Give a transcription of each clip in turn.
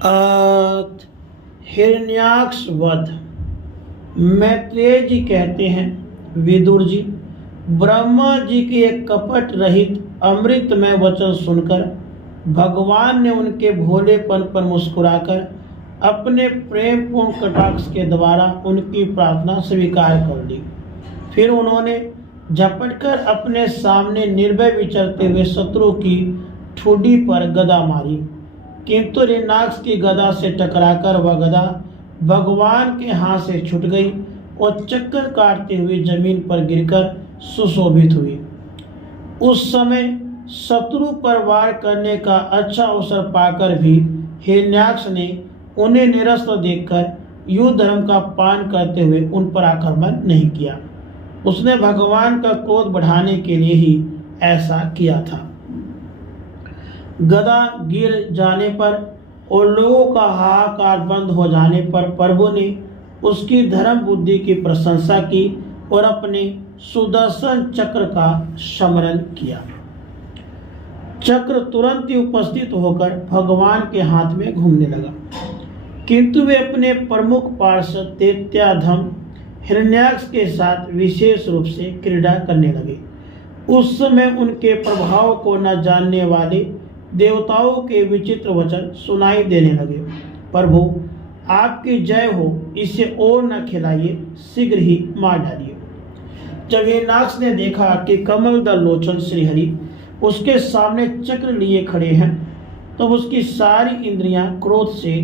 अथ हिरण्याक्ष वध। मैत्रेय जी कहते हैं, विदुर जी, ब्रह्मा जी के एक कपट रहित अमृतमय वचन सुनकर भगवान ने उनके भोलेपन पर मुस्कुराकर अपने प्रेम पूर्ण कटाक्ष के द्वारा उनकी प्रार्थना स्वीकार कर ली। फिर उन्होंने झपटकर अपने सामने निर्भय विचरते हुए शत्रु की ठुड्डी पर गदा मारी, किंतु हिरण्याक्ष की गदा से टकराकर वह गदा भगवान के हाथ से छूट गई और चक्कर काटते हुए जमीन पर गिरकर सुशोभित हुई। उस समय शत्रु पर वार करने का अच्छा अवसर पाकर भी हिरण्याक्ष ने उन्हें निरस्त्र देखकर युद्ध धर्म का पान करते हुए उन पर आक्रमण नहीं किया। उसने भगवान का क्रोध बढ़ाने के लिए ही ऐसा किया था। गदा गिर जाने पर और लोगों का हाहाकार बंद हो जाने पर प्रभु ने उसकी धर्म बुद्धि की प्रशंसा की और अपने सुदर्शन चक्र का स्मरण किया। चक्र तुरंत ही उपस्थित होकर भगवान के हाथ में घूमने लगा, किंतु वे अपने प्रमुख पार्षद दैत्याधम हिरण्याक्ष के साथ विशेष रूप से क्रीड़ा करने लगे। उस समय उनके प्रभाव को न जानने वाले देवताओं के विचित्र वचन सुनाई देने लगे। प्रभु, आपकी जय हो, इसे और न खिलाइए, शीघ्र ही मार डालिए। जब हिरण्याक्ष ने देखा कि कमलदल लोचन श्रीहरि उसके सामने चक्र लिए खड़े हैं, तब उसकी सारी इंद्रियां क्रोध से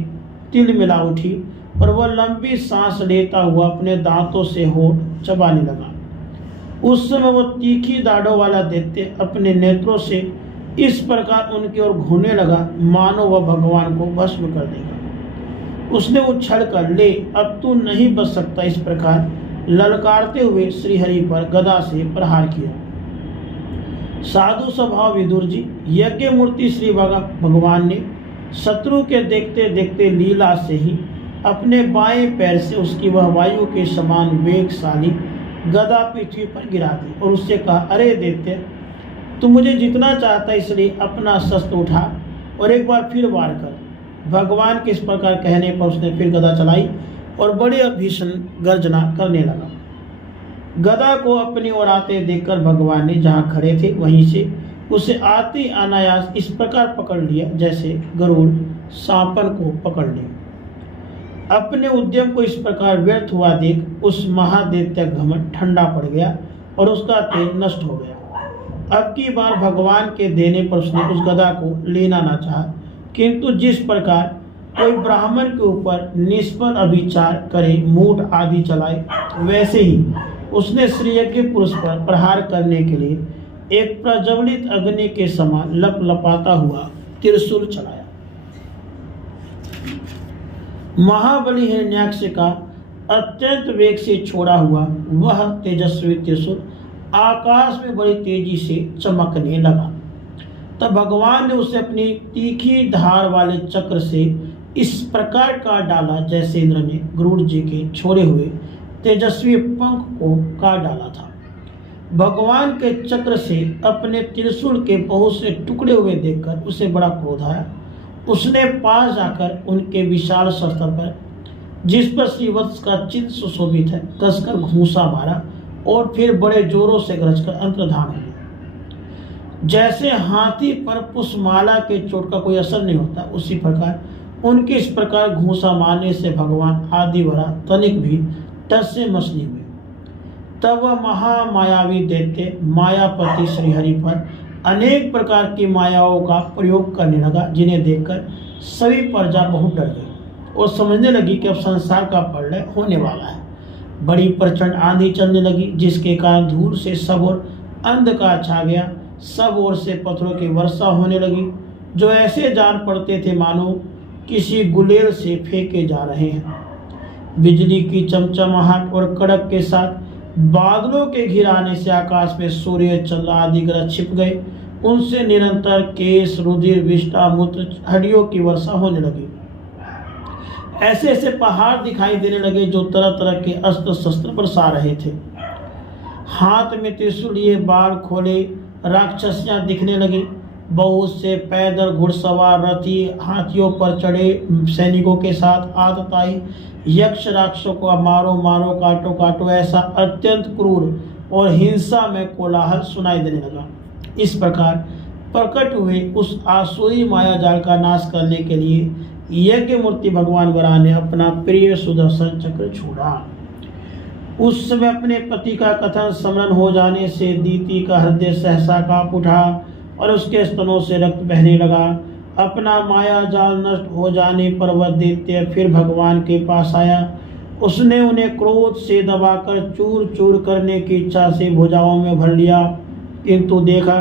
तिलमिला उठी और वह लंबी सांस लेता हुआ अपने दांतों से होठ चबाने लगा। उस समय वह तीखी दाढ़ों वाला दैत्य अपने नेत्रों से इस प्रकार उनकी ओर घूमने लगा मानो वह भगवान को भस्म कर देगा। उसने उछल कर, ले अब तू नहीं बच सकता, इस प्रकार ललकारते हुए श्रीहरि पर गदा से प्रहार किया। साधु स्वभाव विदुर जी, यज्ञ मूर्ति श्री भगवान ने शत्रु के देखते देखते लीला से ही अपने बाएं पैर से उसकी वह वायु के समान वेगशाली गदा पृथ्वी पर गिरा दी और उससे कहा, अरे दैत्य, तू मुझे जितना चाहता इसलिए अपना शस्त्र उठा और एक बार फिर वार कर। भगवान के इस प्रकार कहने पर उसने फिर गदा चलाई और बड़ी भीषण गर्जना करने लगा। गदा को अपनी ओर आते देखकर भगवान ने जहाँ खड़े थे वहीं से उसे आते अनायास इस प्रकार पकड़ लिया जैसे गरुड़ सांपन को पकड़ ले। अपने उद्यम को इस प्रकार व्यर्थ हुआ देख उस महादैत्य घमंड ठंडा पड़ गया और उसका तेज नष्ट हो गया। अब की बार भगवान के देने पर उसने उस गदा को लेना न चाहा, किंतु जिस प्रकार कोई ब्राह्मण के ऊपर निष्फल अभिचार करे, मूठ आदि चलाए, वैसे ही उसने श्रीयज्ञ पुरुष पर प्रहार करने के लिए एक प्रज्वलित अग्नि के समान लपलपाता हुआ त्रिशूल चलाया। महाबली हिरण्याक्ष का अत्यंत वेग से छोड़ा हुआ वह तेजस्वी त्रिशूल आकाश में बड़ी तेजी से चमकने लगा। तब भगवान ने उसे अपनी तीखी धार वाले चक्र से इस प्रकार काट डाला जैसे इंद्र ने गरुड़ जी के छोड़े हुए तेजस्वी पंख को काट डाला था। भगवान के चक्र से अपने त्रिशूल के बहुत से टुकड़े हुए देखकर उसे बड़ा क्रोध आया। उसने पास जाकर उनके विशाल शस्त्र पर, जिस पर श्रीवत्स का चिन्ह सुशोभित है, कसकर घूंसा मारा और फिर बड़े जोरों से गरजकर अंतर्धान हो गया। जैसे हाथी पर पुष्पमाला के चोट का कोई असर नहीं होता, उसी प्रकार उनके इस प्रकार घूंसा मारने से भगवान आदिवरा तनिक भी टस से मस नहीं हुए। तब वह महामायावी दैत्य मायापति श्रीहरि पर अनेक प्रकार की मायाओं का प्रयोग करने लगा, जिन्हें देखकर सभी प्रजा बहुत डर गई और समझने लगी कि अब संसार का प्रलय होने वाला है। बड़ी प्रचंड आंधी चलने लगी, जिसके कारण धूल से सब ओर अंधकार छा गया। सब ओर से पत्थरों की वर्षा होने लगी, जो ऐसे जान पड़ते थे मानो किसी गुलेल से फेंके जा रहे हैं। बिजली की चमचमाहट और कड़क के साथ बादलों के घिराने से आकाश में सूर्य, चंद्र आदि ग्रह छिप गए। उनसे निरंतर केश, रुधिर, विष्ठा, मूत्र, हड्डियों की वर्षा होने लगी। ऐसे ऐसे पहाड़ दिखाई देने लगे जो तरह तरह के अस्त्र शस्त्र बरसा रहे थे। हाथ में त्रिशूल लिए बाल खोले राक्षसियां दिखने लगी। बहुत से पैदल घुड़सवार रथी हाथियों पर चढ़े सैनिकों के साथ आदत आई। यक्ष राक्षसों को मारो मारो काटो काटो ऐसा अत्यंत क्रूर और हिंसा में कोलाहल सुनाई देने लगा। इस प्रकार प्रकट हुए उस आसुरी माया जाल का नाश करने के लिए यज्ञ मूर्ति भगवान वराह ने अपना प्रिय सुदर्शन चक्र छोड़ा। उस समय अपने पति का कथन स्मरण हो जाने से दीति का हृदय सहसा कांप उठा और उसके स्तनों से रक्त बहने लगा। अपना माया जाल नष्ट हो जाने पर वह दैत्य फिर भगवान के पास आया। उसने उन्हें क्रोध से दबाकर चूर चूर करने की इच्छा से भुजाओं में भर लिया, किंतु देखा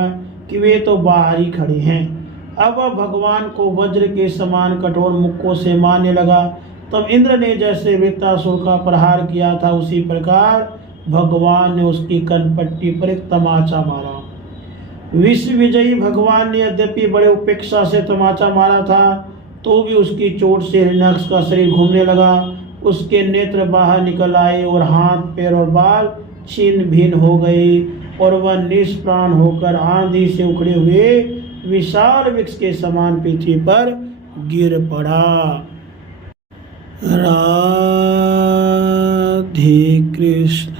कि वे तो बाहर ही खड़े हैं। अब वह भगवान को वज्र के समान कठोर मुक्कों से मारने लगा। तब इंद्र ने जैसे वृत्तासुर का प्रहार किया था उसी प्रकार भगवान ने उसकी कनपट्टी पर एक तमाचा मारा। विश्व विजयी भगवान ने यद्यपि बड़े उपेक्षा से तमाचा मारा था तो भी उसकी चोट से हिरण्याक्ष का शरीर घूमने लगा। उसके नेत्र बाहर निकल आए और हाथ पैर और बाल छीन भिन्न हो गए और वह निष्प्राण होकर आंधी से उखड़े हुए विशाल वृक्ष के समान पृथ्वी पर गिर पड़ा। राधे कृष्ण।